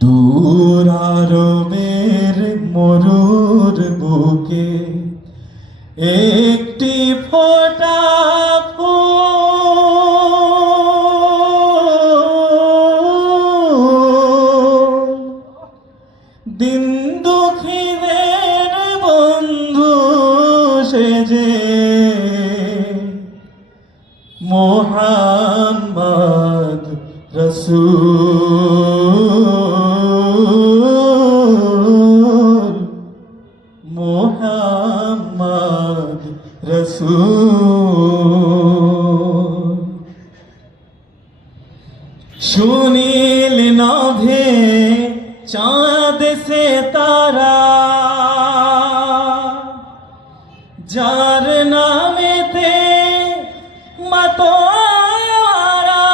দূর আরবের মরুর বুকে একটি ফোঁটা ফুল, দিন দুঃখীদের বন্ধু সেজে মোহাম্মদ রসূল, মোহাম্মদ রসূল। সুনীল নভে চাঁদ সে তারা, যার নামেতে মাতোয়ারা,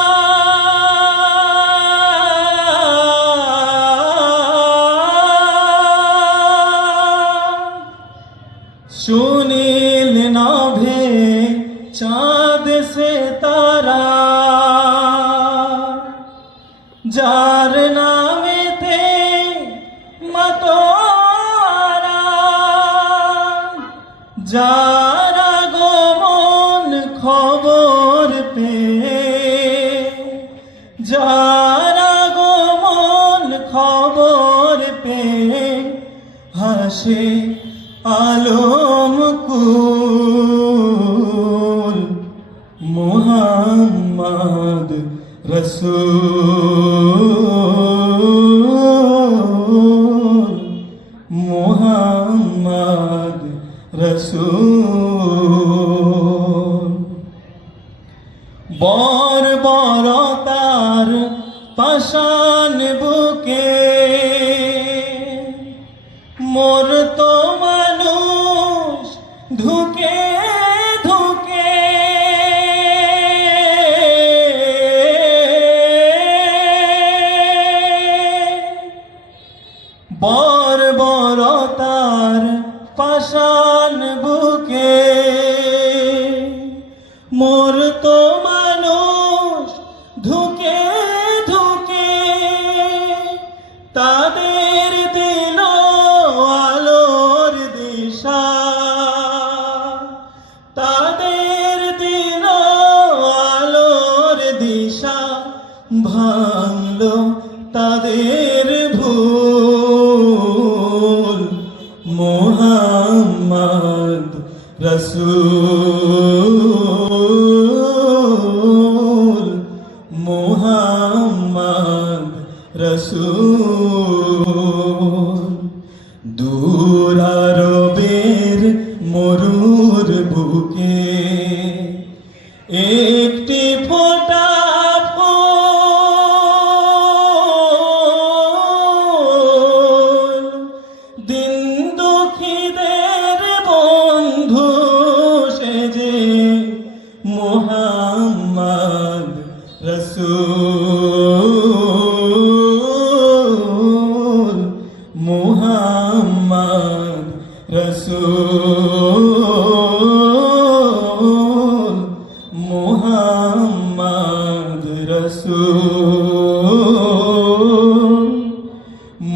সুনীল নভে চাঁদ সে তারা, যার নামেতে মাতোয়ারা, যার আগমন খবর পেয়ে, যার আগমন খবর পেয়ে হাসে আলম কুল, মুহাম্মদ রসূল, মুহাম্মদ রসূল। বর্বরতার পাষাণ বুকে মরতো মানুষ ধুকে ধুকে, বর্বরতার পাষাণ বুকে মরতো মানুষ ধুকে ধুকে, তাদের দিল আলোর দিশা, তাদের দিল আলোর দিশা, ভাঙলো তাদের ভুল, মুহাম্মদ রসূল, মুহাম্মদ রসূল। দূর আরবের মরুর বুকে একটি ফোঁটা ফুল, দিন দুঃখীদের বন্ধু সেজে মুহাম্মদ রসূল, মুহাম্মদ রসূল, মুহাম্মদ রসূল,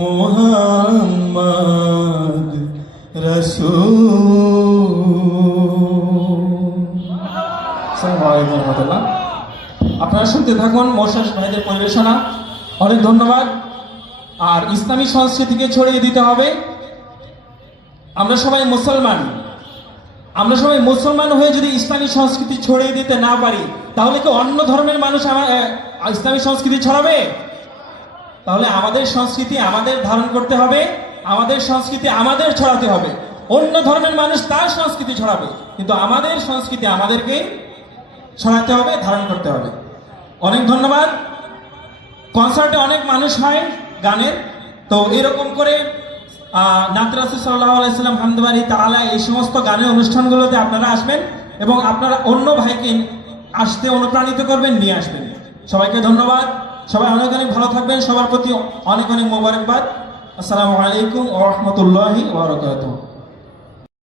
মুহাম্মদ রসূল। আসসালামু আলাইকুম ওয়া রাহমাতুল্লাহ। আপনারা শুনতে থাকুন মোশাস ভাইদের পরিবেশনা। অনেক ধন্যবাদ। আর ইসলামী সংস্কৃতিকে ছড়িয়ে দিতে হবে। আমরা সবাই মুসলমান, আমরা সবাই মুসলমান হয়ে যদি ইসলামী সংস্কৃতি ছড়িয়ে দিতে না পারি, তাহলে কি অন্য ধর্মের মানুষ ইসলামী সংস্কৃতি ছড়াবে? তাহলে আমাদের সংস্কৃতি আমাদের ধারণ করতে হবে, আমাদের সংস্কৃতি আমাদের ছড়াতে হবে। অন্য ধর্মের মানুষ তার সংস্কৃতি ছড়াবে, কিন্তু আমাদের সংস্কৃতি আমাদেরকে ছড়াতে হবে, ধারণ করতে হবে। অনেক ধন্যবাদ। কনসার্টে অনেক মানুষ হয় গানের, তো এরকম করে নাত রাসূল সাল্লাল্লাহু আলাইহি ওয়াসাল্লাম হামদবাড়ি তাআলা এই সমস্ত গানের অনুষ্ঠানগুলোতে আপনারা আসবেন এবং আপনারা অন্য ভাইকে আসতে অনুপ্রাণিত করবেন, নিয়ে আসবেন। সবাইকে ধন্যবাদ। সবাই অনেক অনেক ভালো থাকবেন। সবার প্রতি অনেক অনেক মোবারকবাদ। আসসালামু আলাইকুম ওয়া রাহমাতুল্লাহি ওয়া বারাকাতুহু।